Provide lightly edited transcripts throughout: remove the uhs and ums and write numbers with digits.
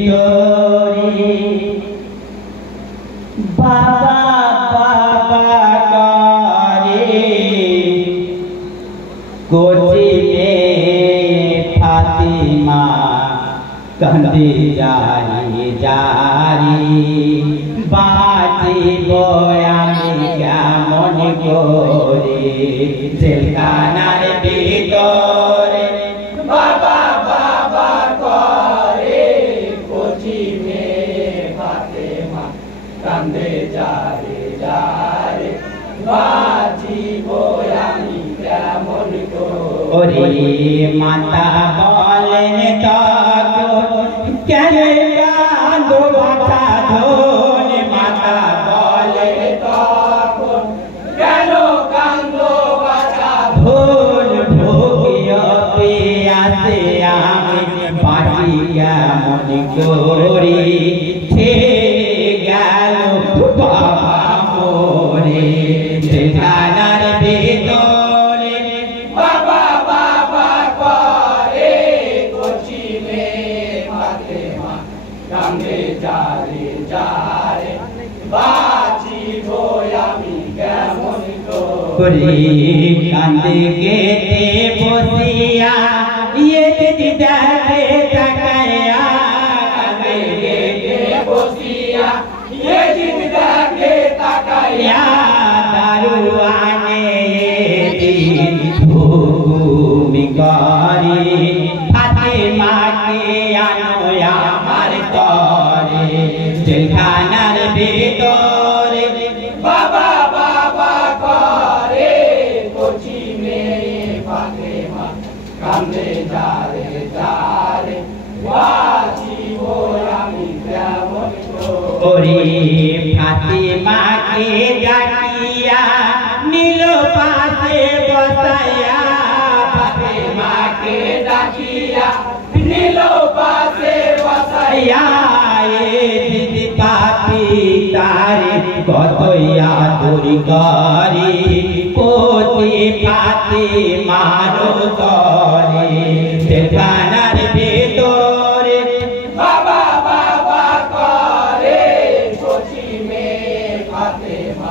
ভিতরে বাবা বাবা করে কোচিনে ফাতিমা কান্দে জারি জারি বাঁচিব আমি কেমন করে জেলখানার ভিতরে বাবা বাবা করে কোচিনে ফাতিমা কান্দে জারি জারি বাঁচিব আমি কেমন করে মাতা বলেন তখন কেন কাঁদো বাছা ধন মাতা বলে তখন কেন কাঁদো বাছা ধন ভোগিয়া পেয়াসে আমি বাঁচি কেমন করি ছেড়ে গেল বাবা মোরে জেলখানার ভিতরে বাবা বাবা করে কোচিনে ফাতিমা কান্দে জারি জারি বাঁচিব আমি কেমন করে কান্দে গেতে বসিয়া দেখে তাকায়া কান্দে গেতে বসিয়া দেখে তাকায়া দারুয়ানে ভূমি করে ফাতিমাকে আনো আমার করে জেলখানার ভিতরে বাবা বাবা করে কোচিনে ফাতিমা কান্দে জারে জারে বাঁচিব আমি কেমন করে ফাতিমাকে ডাকিয়া নীল পাশে বসাইয়া ফাতিমাকে ডাকিয়া নীল পাশে বসাইয়া দিদি পাপি তারে কতইয়া দূরি করি কোতি ফাতিমার তরে জেলখানার ভিতরে বাবা বাবা করে কোচিনে ফাতিমা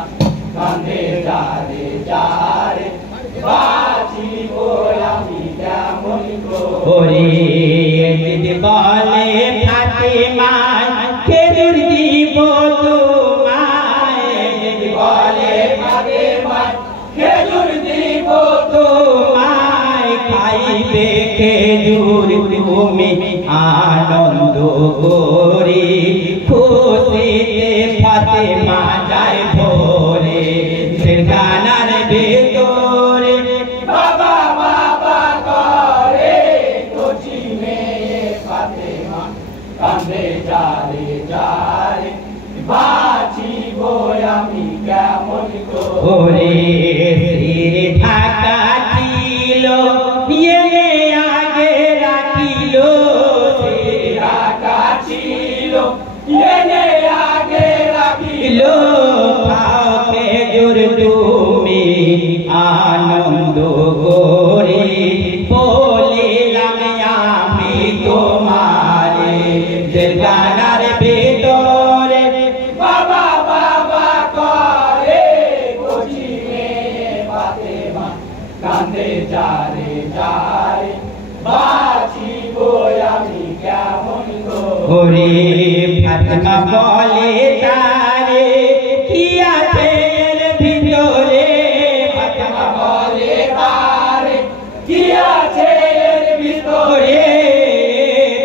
কান্দে জারে জারে বাঁচিব আমি কেমন করে দিদি বলে ফাতিমা খেজুর দিব তোমায় দিদি বলে ফাতিমা খেজুর দিব তোমায় খাইবে খেজুর তুমি আনন্দ করে খুশিতে ফাতিমা যায় ভোরে জেলখানার ভিতরে বাবা বাবা করে কোচিনে ফাতিমা কান্দে জারে জারে বাঁচিব আমি কেমন করে সিরে ঢাকা ছিল এনে আগে রাখিল সিরে ঢাকা ছিল এনে আগে রাখিল খেজুর তুমি আনন্দ করে বলিলাম আমি তোমারে জেলখানার ভিতরে বাবা বাবা করে কোচিনে ফাতিমা কান্দে জারে জারে বাঁচিব আমি কেমন করে ফাতিমা বলে তারে কি আছে ভিতরে ফাতিমা বলে তারে কি আছে ভিতরে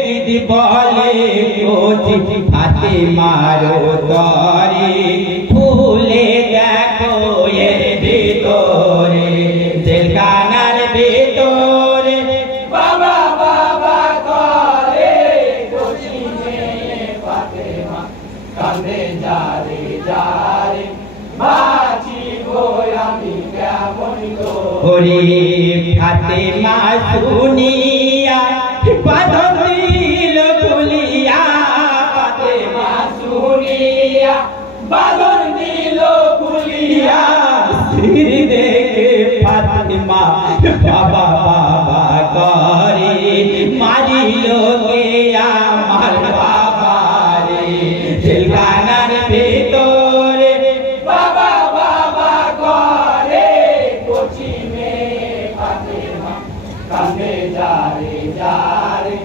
দিদি বলে কোচি ফাতিমার তরে ফুলে দেখো এর ভিতরে জেলখানার ভিতরে বাবা বাবা করে কোচিনে ফাতিমা কান্দে জারে জারে বাঁচিব আমি কেমন করে ফাতিমা শুনিয়া বাঁধন দিল খুলিয়া ফাতিমা শুনিয়া বাঁধন দিল খুলিয়া দেখে ফাতিমা বাবা বাবা করে মারিল কে আমার বাবা জেলখানার ভিতরে বাবা বাবা করে কচি মেয়ে ফাতেমা কান্দে যারে যারে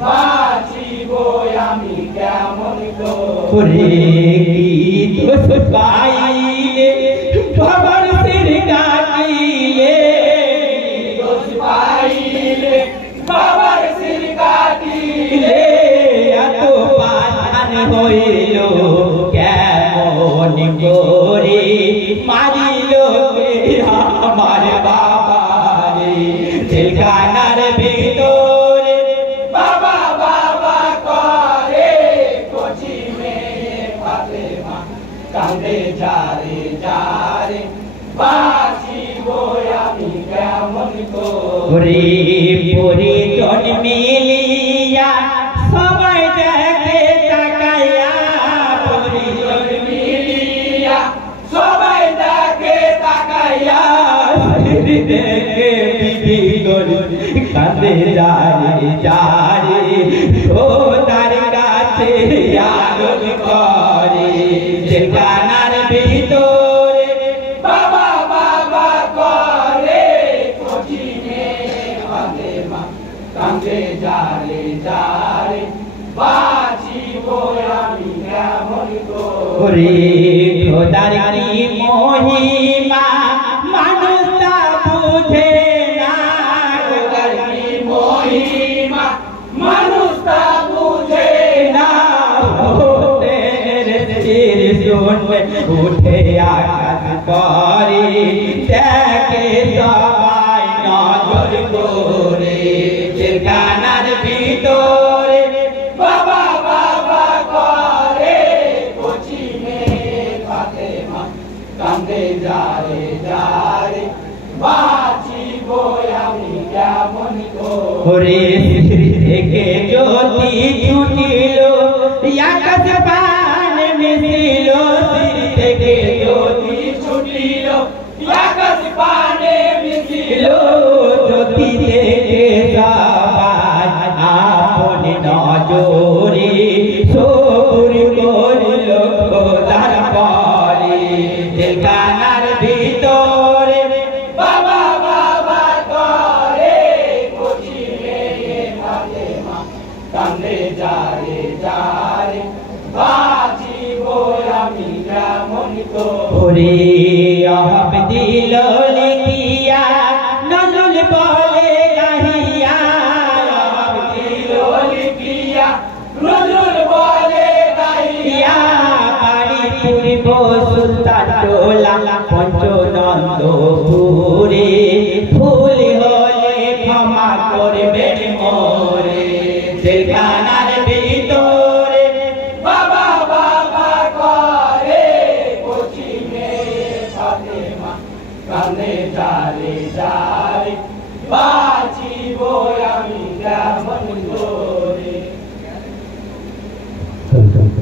বাঁচিব আমি কেমন করে কি দোষ পাইলে বাবার সির কাটিলে দোষ পাইলে বাবার সির কাটিলে এত পাঠান হইল কেমন করে মারিল আমার বাবারে জেলখানার ভিতরে বাবা বাবা করে কচি মেয়ে ফাতেমা কান্দে যারে যারে বাঁচিব আমি কেমন করে পরিজন মিলিয়া সবাই দেখে তাকাইয়া পরিজন মিলিয়া সবাই দেখে তাকাইয়া দেখে বিবি কান্দে যারে যারে ও তার কাছে আদর করে জেলখানার ভিতরে বাবা বাবা করে কচি মেয়ে ফাতেমা কান্দে যারে যারে বাঁচিব আমি কেমন করে খোদার কি মহিমা মানুষ তা বুঝে না খোদার কি মহিমা মানুষ তা বুঝে না উঠে আকাশ করে দেখে সবাই নজর করে জেলখানার ভিতরে বাবা বাবা করে কচি মেয়ে ফাতেমা কান্দে যারে যারে বাঁচিব আমি কেমন করে থেকে জ্যোতি ছুটিল আকাশ পান মিশিল থেকে জ্যোতি ছুটিল আকাশ পানে মিশিল জ্যোতি থেকে সবাই আপন নজরে সবুর করিল খোদার পরে জেলখানার ভিতরে বাবা বাবা করে কচি মেয়ে ফাতেমা কান্দে যারে যারে বাঁচিব আমি কেমন করে অহব দিল লিখিয়া নজরুল বলে গাহিয়া অহব দিল লিখিয়া নজরুল বলে গাহিয়া বাড়ি পূর্ব সুলতান টোলা পঞ্চনন্দপুরে ফুল হলে ক্ষমা করবেন মোরে জেলখানার ভিতরে বাবা বাবা করে কচি মেয়ে ফাতেমা কান্দে যারে যারে বাঁচিব আমি কেমন করে